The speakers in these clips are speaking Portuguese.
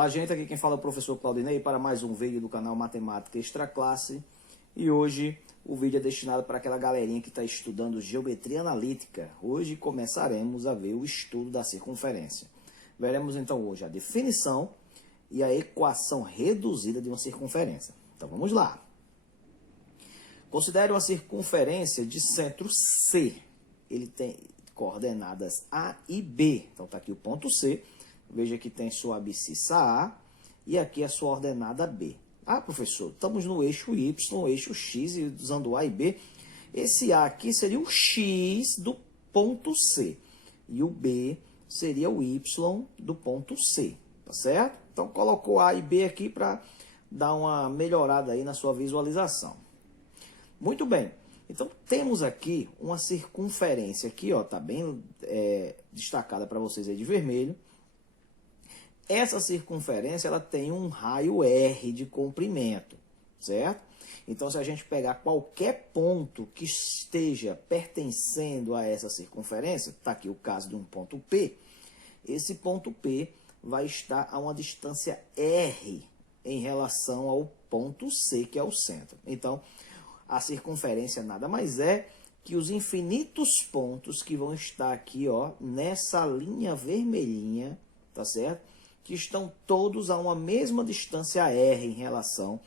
Olá, gente, aqui quem fala é o professor Claudinei para mais um vídeo do canal Matemática Extra Classe. E hoje o vídeo é destinado para aquela galerinha que está estudando geometria analítica. Hoje começaremos a ver o estudo da circunferência. Veremos então hoje a definição e a equação reduzida de uma circunferência. Então vamos lá. Considere uma circunferência de centro C. Ele tem coordenadas A e B. Então está aqui o ponto C. Veja que tem sua abscissa A e aqui a sua ordenada B. Ah, professor, estamos no eixo Y, eixo X, e usando A e B. Esse A aqui seria o X do ponto C. E o B seria o Y do ponto C. Tá certo? Então, colocou A e B aqui para dar uma melhorada aí na sua visualização. Muito bem. Então, temos aqui uma circunferência aqui, ó, tá bem destacada para vocês aí de vermelho. Essa circunferência ela tem um raio R de comprimento, certo? Então, se a gente pegar qualquer ponto que esteja pertencendo a essa circunferência, está aqui o caso de um ponto P, esse ponto P vai estar a uma distância R em relação ao ponto C, que é o centro. Então, a circunferência nada mais é que os infinitos pontos que vão estar aqui, ó, nessa linha vermelhinha, tá certo? Que estão todos a uma mesma distância R em relação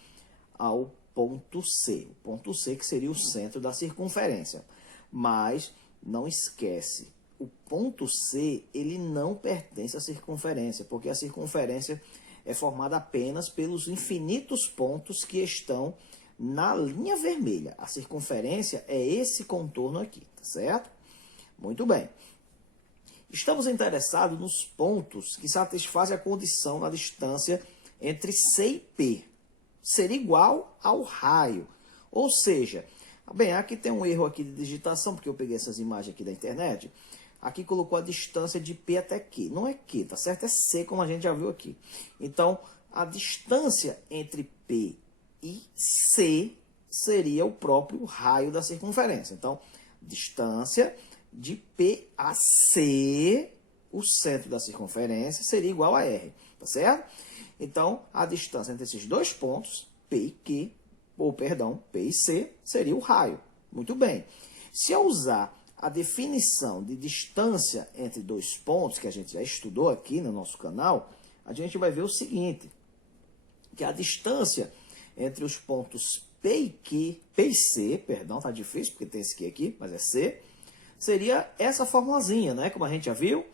ao ponto C. O ponto C que seria o centro da circunferência. Mas não esquece, o ponto C ele não pertence à circunferência, porque a circunferência é formada apenas pelos infinitos pontos que estão na linha vermelha. A circunferência é esse contorno aqui, tá certo? Muito bem. Estamos interessados nos pontos que satisfazem a condição na distância entre C e P. Ser igual ao raio. Ou seja, bem, aqui tem um erro aqui de digitação, porque eu peguei essas imagens aqui da internet. Aqui colocou a distância de P até Q. Não é Q, tá certo? É C, como a gente já viu aqui. Então, a distância entre P e C seria o próprio raio da circunferência. Então, distância de P a C, o centro da circunferência, seria igual a R, tá certo? Então, a distância entre esses dois pontos, P e Q, P e C, seria o raio. Muito bem. Se eu usar a definição de distância entre dois pontos, que a gente já estudou aqui no nosso canal, a gente vai ver o seguinte, que a distância entre os pontos P e C, perdão, tá difícil, porque tem esse aqui, mas é C, seria essa formulazinha, né? Como a gente já viu,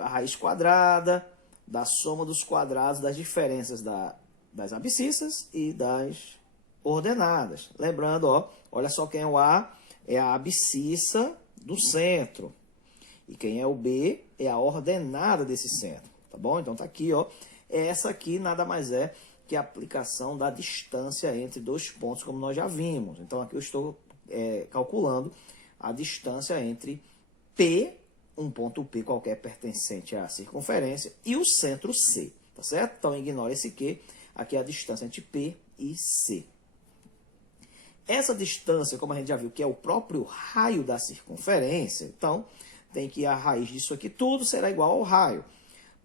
a raiz quadrada da soma dos quadrados das diferenças das abscissas e das ordenadas. Lembrando, ó, olha só quem é o A, é a abscissa do centro. E quem é o B é a ordenada desse centro, tá bom? Então tá aqui, ó, essa aqui nada mais é que a aplicação da distância entre dois pontos, como nós já vimos. Então aqui eu estou calculando a distância entre P, um ponto P qualquer pertencente à circunferência, e o centro C, tá certo? Então, ignore esse Q, aqui é a distância entre P e C. Essa distância, como a gente já viu, que é o próprio raio da circunferência, então, tem que a raiz disso aqui tudo será igual ao raio.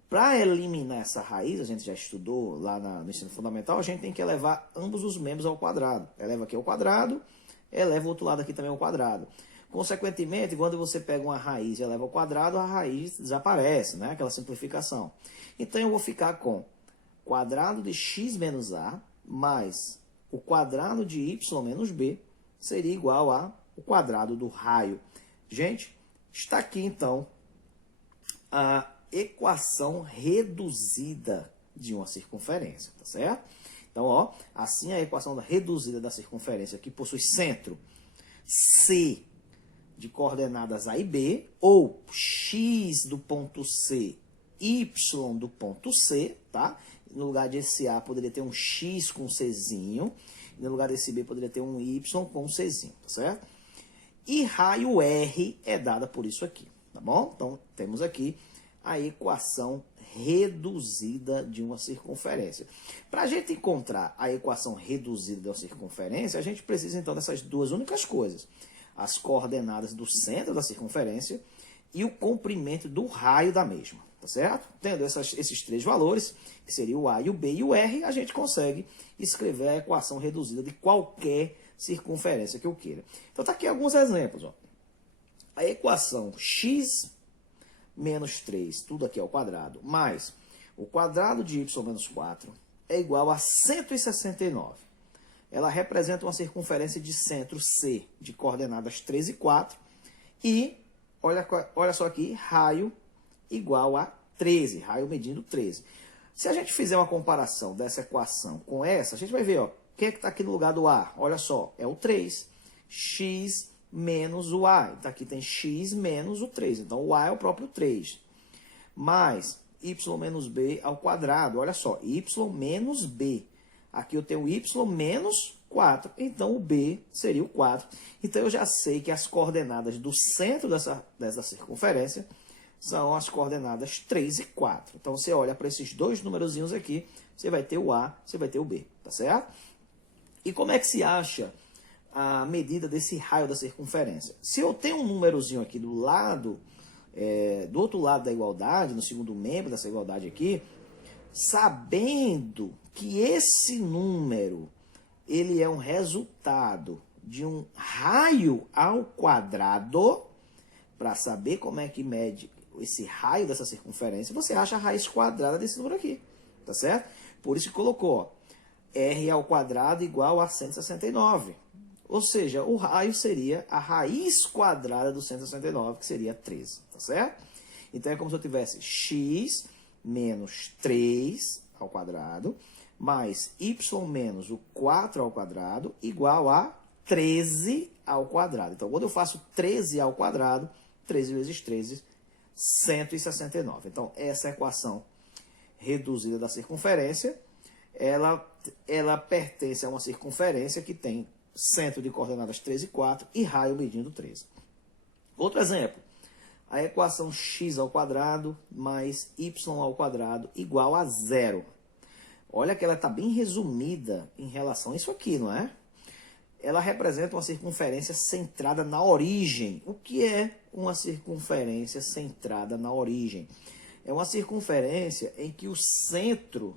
Para eliminar essa raiz, a gente já estudou lá no ensino fundamental, a gente tem que elevar ambos os membros ao quadrado. Eleva aqui ao quadrado, eleva o outro lado aqui também ao quadrado. Consequentemente, quando você pega uma raiz e eleva ao quadrado, a raiz desaparece, né? Aquela simplificação. Então, eu vou ficar com quadrado de x menos a mais o quadrado de y menos b seria igual ao quadrado do raio. Gente, está aqui, então, a equação reduzida de uma circunferência, tá certo? Então, ó, assim a equação reduzida da circunferência, que possui centro C de coordenadas A e B, ou X do ponto C, Y do ponto C, tá? No lugar desse A poderia ter um X com Czinho, no lugar desse B poderia ter um Y com Czinho, tá certo? E raio R é dada por isso aqui, tá bom? Então, temos aqui a equação reduzida de uma circunferência. Para a gente encontrar a equação reduzida de uma circunferência, a gente precisa, então, dessas duas únicas coisas. As coordenadas do centro da circunferência e o comprimento do raio da mesma, tá certo? Tendo esses três valores, que seria o A e o B e o R, a gente consegue escrever a equação reduzida de qualquer circunferência que eu queira. Então, tá aqui alguns exemplos. Ó. A equação x menos 3, tudo aqui ao quadrado, mais o quadrado de y menos 4 é igual a 169. Ela representa uma circunferência de centro C, de coordenadas 3 e 4, e, olha só aqui, raio igual a 13, raio medindo 13. Se a gente fizer uma comparação dessa equação com essa, a gente vai ver, ó, o que está aqui no lugar do A? Olha só, é o 3. X menos o A. Então, aqui tem x menos o 3. Então, o A é o próprio 3. Mais y menos b ao quadrado. Olha só, y menos b. Aqui eu tenho y menos 4. Então, o b seria o 4. Então, eu já sei que as coordenadas do centro dessa circunferência são as coordenadas 3 e 4. Então, você olha para esses dois numerozinhos aqui, você vai ter o A, você vai ter o B, tá certo? E como é que se acha a medida desse raio da circunferência? Se eu tenho um númerozinho aqui do lado, do outro lado da igualdade, no segundo membro dessa igualdade aqui, sabendo que esse número, ele é um resultado de um raio ao quadrado, para saber como é que mede esse raio dessa circunferência, você acha a raiz quadrada desse número aqui, tá certo? Por isso que colocou, ó, r ao quadrado igual a 169. Ou seja, o raio seria a raiz quadrada do 169, que seria 13, tá certo? Então, é como se eu tivesse x menos 3 ao quadrado, mais y menos o 4 ao quadrado, igual a 13 ao quadrado. Então, quando eu faço 13 ao quadrado, 13 vezes 13, 169. Então, essa equação reduzida da circunferência, ela pertence a uma circunferência que tem centro de coordenadas 3 e 4 e raio medindo 13. Outro exemplo, a equação x ao quadrado mais y ao quadrado igual a 0. Olha que ela está bem resumida em relação a isso aqui, não é? Ela representa uma circunferência centrada na origem. O que é uma circunferência centrada na origem? É uma circunferência em que o centro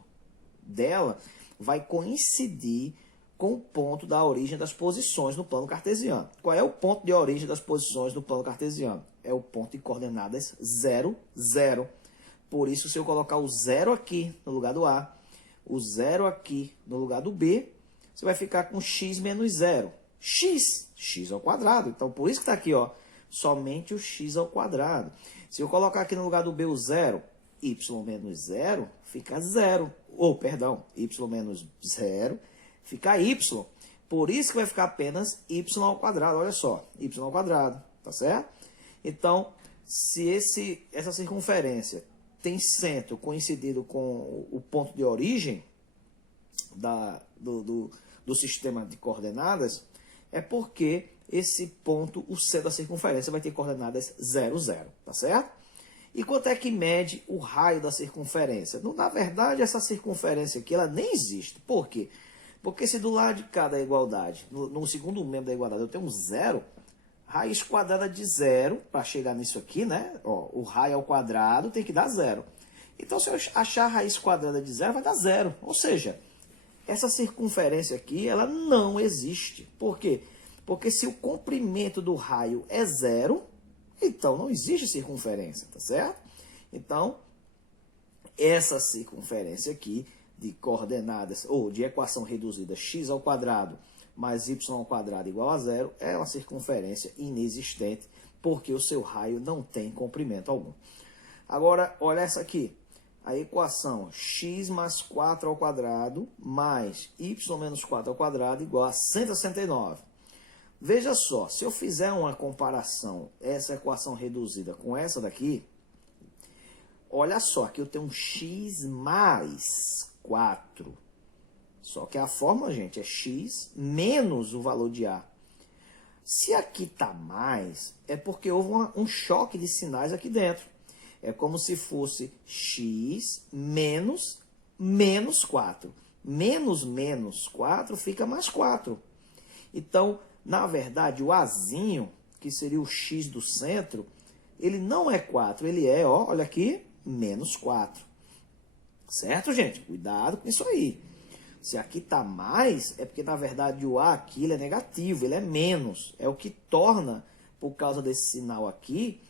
dela vai coincidir com o ponto da origem das posições no plano cartesiano. Qual é o ponto de origem das posições no plano cartesiano? É o ponto de coordenadas 0, 0. Por isso, se eu colocar o 0 aqui no lugar do A, o 0 aqui no lugar do B, você vai ficar com x menos 0. X ao quadrado. Então, por isso que está aqui, ó, somente o x ao quadrado. Se eu colocar aqui no lugar do B o 0, y menos 0, fica 0. Ou, perdão, y menos 0, fica y. Por isso que vai ficar apenas y ao quadrado. Olha só, y ao quadrado, tá certo? Então, se essa circunferência tem centro coincidido com o ponto de origem do sistema de coordenadas, é porque esse ponto, o centro da circunferência, vai ter coordenadas 0, 0, tá certo? E quanto é que mede o raio da circunferência? Na verdade, essa circunferência aqui, ela nem existe. Por quê? Porque se do lado de cá da igualdade, no segundo membro da igualdade, eu tenho um 0, raiz quadrada de 0, para chegar nisso aqui, né? Ó, o raio ao quadrado tem que dar 0. Então, se eu achar a raiz quadrada de 0, vai dar 0. Ou seja, essa circunferência aqui, ela não existe. Por quê? Porque se o comprimento do raio é 0, então não existe circunferência, tá certo? Então, essa circunferência aqui de coordenadas, ou de equação reduzida x ao quadrado mais y ao quadrado igual a 0, é uma circunferência inexistente, porque o seu raio não tem comprimento algum. Agora, olha essa aqui. A equação x mais 4 ao quadrado mais y menos 4 ao quadrado igual a 169. Veja só, se eu fizer uma comparação, essa equação reduzida com essa daqui, olha só, aqui eu tenho um x mais 4. Só que a fórmula, gente, é x menos o valor de A. Se aqui está mais, é porque houve um choque de sinais aqui dentro. É como se fosse x menos 4. Menos 4 fica mais 4. Então, na verdade, o Azinho, que seria o x do centro, ele não é 4, ele é, ó, olha aqui, menos 4. Certo, gente? Cuidado com isso aí. Se aqui está mais, é porque, na verdade, o A aqui ele é negativo, ele é menos. É o que torna, por causa desse sinal aqui,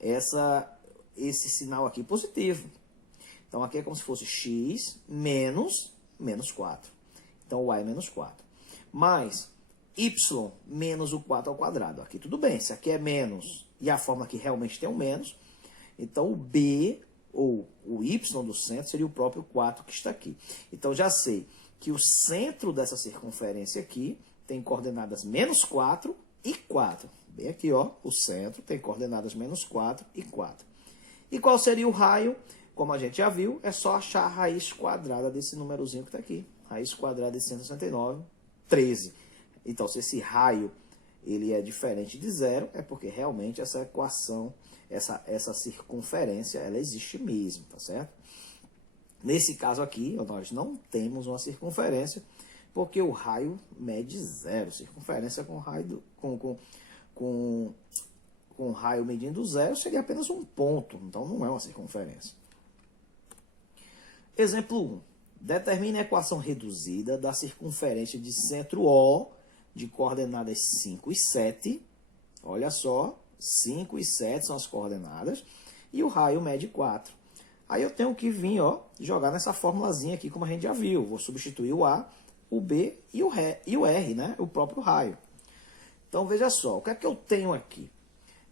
esse sinal aqui positivo. Então, aqui é como se fosse x menos 4. Então, o A é menos 4. Mais y menos o 4 ao quadrado. Aqui tudo bem, se aqui é menos e a forma aqui realmente tem um menos, então o B ou o y do centro seria o próprio 4 que está aqui. Então, já sei que o centro dessa circunferência aqui tem coordenadas menos 4 e 4. Bem aqui, ó, o centro tem coordenadas menos 4 e 4. E qual seria o raio? Como a gente já viu, é só achar a raiz quadrada desse númerozinho que está aqui. Raiz quadrada de 169, 13. Então, se esse raio ele é diferente de zero, é porque realmente essa equação, essa circunferência, ela existe mesmo, tá certo? Nesse caso aqui, nós não temos uma circunferência, porque o raio mede zero. Circunferência com raio, com raio medindo zero seria apenas um ponto, então não é uma circunferência. Exemplo 1. Determine a equação reduzida da circunferência de centro O de coordenadas 5 e 7. Olha só, 5 e 7 são as coordenadas e o raio mede 4. Aí eu tenho que vir, ó, jogar nessa formulazinha aqui, como a gente já viu. Vou substituir o A, o B e o R, né? O próprio raio. Então, veja só, o que é que eu tenho aqui?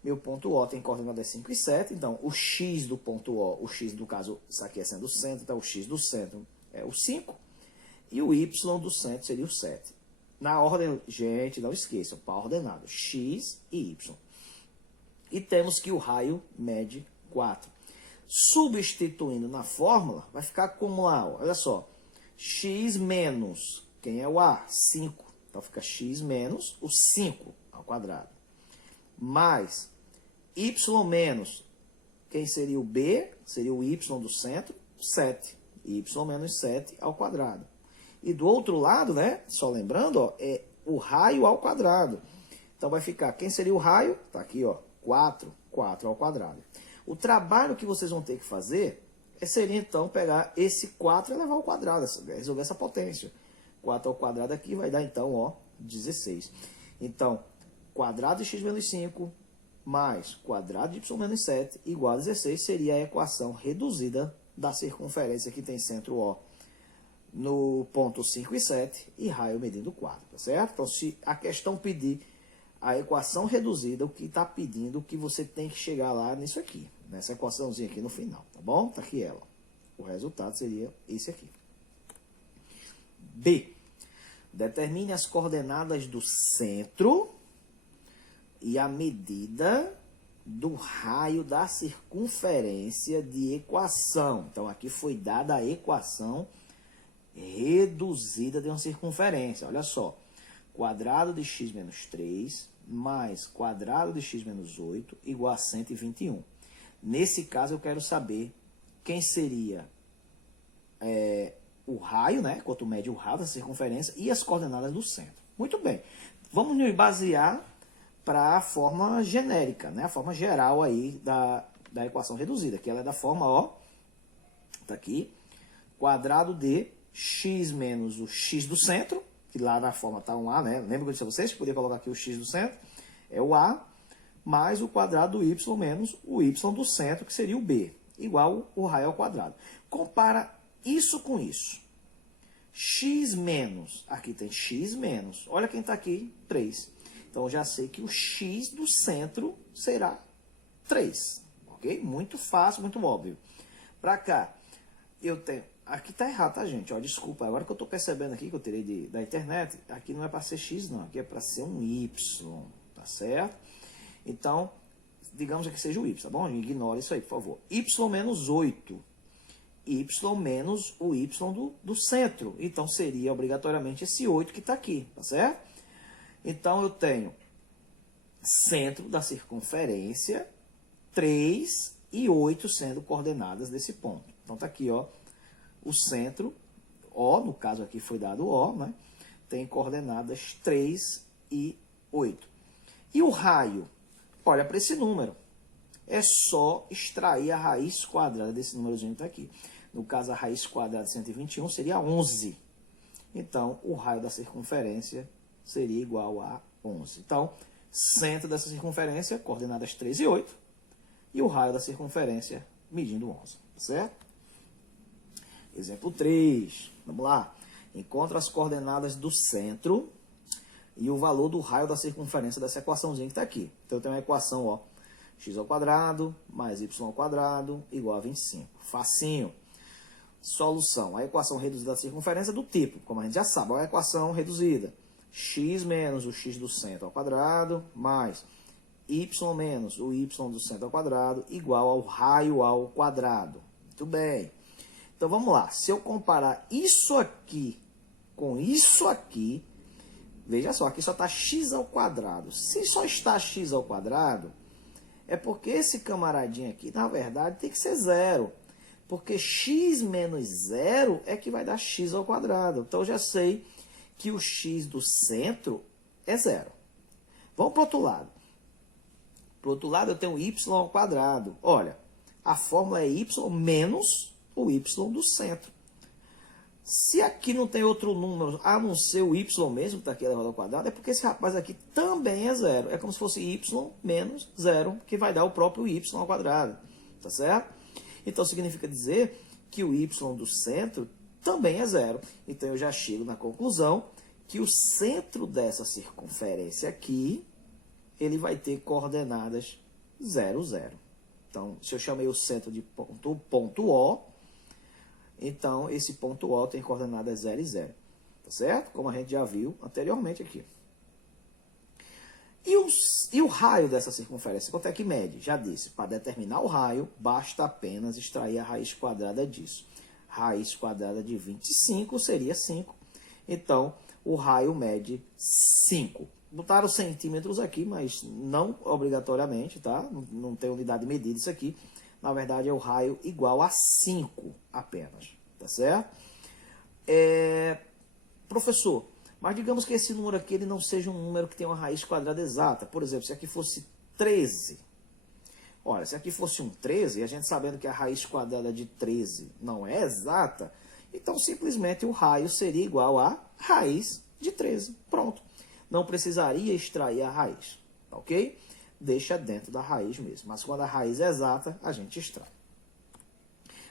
Meu ponto O tem coordenadas 5 e 7, então o x do ponto O, o x no caso, isso aqui é sendo o centro, então o x do centro é o 5, e o y do centro seria o 7. Na ordem, gente, não esqueçam, para ordenado, x e y. E temos que o raio mede 4. Substituindo na fórmula, vai ficar como lá, ó, olha só, x menos, quem é o A? 5. Então fica x menos o 5 ao quadrado. Mais y menos, quem seria o B? Seria o y do centro, 7. Y menos 7 ao quadrado. E do outro lado, né, só lembrando, ó, é o raio ao quadrado. Então vai ficar, quem seria o raio? Tá aqui, ó, 4 ao quadrado. O trabalho que vocês vão ter que fazer seria, então, pegar esse 4 e levar ao quadrado, resolver essa potência. 4 ao quadrado aqui vai dar, então, ó, 16. Então, quadrado de x menos 5 mais quadrado de y menos 7 igual a 16 seria a equação reduzida da circunferência que tem centro O no ponto 5 e 7 e raio medindo 4, tá certo? Então, se a questão pedir a equação reduzida, o que está pedindo que você tem que chegar lá nisso aqui, nessa equaçãozinha aqui no final, tá bom? Tá aqui ela. O resultado seria esse aqui. B. Determine as coordenadas do centro e a medida do raio da circunferência de equação. Então, aqui foi dada a equação reduzida de uma circunferência. Olha só, quadrado de x menos 3 mais quadrado de x menos 8 igual a 121. Nesse caso, eu quero saber quem seria o raio, né? Quanto mede o raio da circunferência e as coordenadas do centro. Muito bem. Vamos nos basear para a forma genérica, né? A forma geral aí da equação reduzida, que ela é da forma, ó, tá aqui, quadrado de x menos o x do centro, que lá na forma está um A, né? Lembra que eu disse a vocês que podia colocar aqui o x do centro? É o A, mais o quadrado do y menos o y do centro, que seria o B, igual o raio ao quadrado. Compara isso com isso. X menos, aqui tem x menos, olha quem está aqui, 3. Então, eu já sei que o x do centro será 3, ok? Muito fácil, muito óbvio. Para cá, eu tenho... Aqui tá errado, tá, gente? Ó, desculpa, agora que eu tô percebendo aqui, que eu tirei da internet, aqui não é para ser x, não. Aqui é para ser um y, tá certo? Então, digamos que seja o y, tá bom? Ignora isso aí, por favor. Y menos 8. Y menos o y do centro. Então, seria obrigatoriamente esse 8 que está aqui, tá certo? Então, eu tenho centro da circunferência, 3 e 8 sendo coordenadas desse ponto. Então, tá aqui, ó. O centro, O, no caso aqui foi dado O, né? Tem coordenadas 3 e 8. E o raio? Olha para esse número. é só extrair a raiz quadrada desse númerozinho que está aqui. No caso, a raiz quadrada de 121 seria 11. Então, o raio da circunferência seria igual a 11. Então, centro dessa circunferência, coordenadas 3 e 8. E o raio da circunferência medindo 11. Certo? Exemplo 3. Vamos lá. Encontra as coordenadas do centro e o valor do raio da circunferência dessa equaçãozinha que está aqui. Então, eu tenho uma equação, ó, x ao quadrado mais y ao quadrado igual a 25. Facinho. Solução. A equação reduzida da circunferência é do tipo, como a gente já sabe, é a equação reduzida. X menos o x do centro ao quadrado mais y menos o y do centro ao quadrado igual ao raio ao quadrado. Muito bem. Então, vamos lá. Se eu comparar isso aqui com isso aqui, veja só, aqui só está x ao quadrado. Se só está x ao quadrado, é porque esse camaradinho aqui, na verdade, tem que ser zero. Porque x menos zero é que vai dar x ao quadrado. Então, eu já sei que o x do centro é zero. Vamos para o outro lado. Para o outro lado, eu tenho y ao quadrado. Olha, a fórmula é y menos o y do centro. Se aqui não tem outro número, a não ser o y mesmo, que está aqui elevado ao quadrado, é porque esse rapaz aqui também é zero. É como se fosse y menos zero, que vai dar o próprio y ao quadrado. Tá certo? Então, significa dizer que o y do centro também é zero. Então, eu já chego na conclusão que o centro dessa circunferência aqui, ele vai ter coordenadas 0, 0. Então, se eu chamei o centro de ponto O, então esse ponto O tem coordenadas 0 e 0. Tá certo? Como a gente já viu anteriormente aqui. E o raio dessa circunferência? Quanto é que mede? Já disse, para determinar o raio, basta apenas extrair a raiz quadrada disso. Raiz quadrada de 25 seria 5. Então, o raio mede 5. Botaram centímetros aqui, mas não obrigatoriamente, tá? Não tem unidade medida isso aqui. Na verdade, é o raio igual a 5 apenas, tá certo? Professor, mas digamos que esse número aqui ele não seja um número que tenha uma raiz quadrada exata. Por exemplo, se aqui fosse 13. Olha, se aqui fosse um 13, a gente sabendo que a raiz quadrada de 13 não é exata, então simplesmente o raio seria igual a raiz de 13. Pronto. Não precisaria extrair a raiz, ok? Deixa dentro da raiz mesmo. Mas quando a raiz é exata, a gente extrai.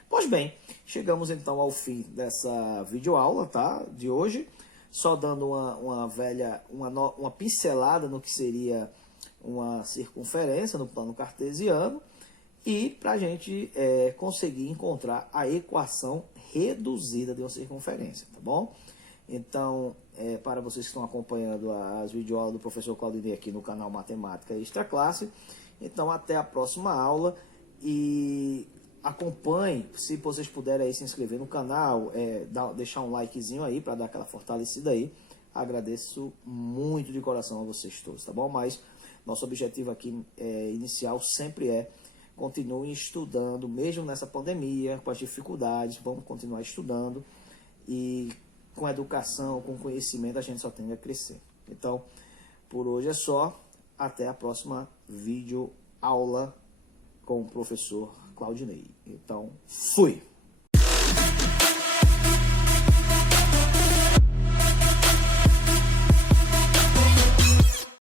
Pois bem, chegamos então ao fim dessa videoaula, tá? De hoje. Só dando uma pincelada no que seria uma circunferência no plano cartesiano. E para a gente conseguir encontrar a equação reduzida de uma circunferência, tá bom? Então, para vocês que estão acompanhando as videoaulas do professor Claudinei aqui no canal Matemática Extra Classe, então até a próxima aula e acompanhe, se vocês puderem aí se inscrever no canal, deixar um likezinho aí para dar aquela fortalecida aí, agradeço muito de coração a vocês todos, tá bom? Mas nosso objetivo aqui inicial sempre continuem estudando, mesmo nessa pandemia, com as dificuldades, vamos continuar estudando e com educação, com conhecimento, a gente só tende a crescer. Então, por hoje é só. Até a próxima videoaula com o professor Claudinei. Então, fui!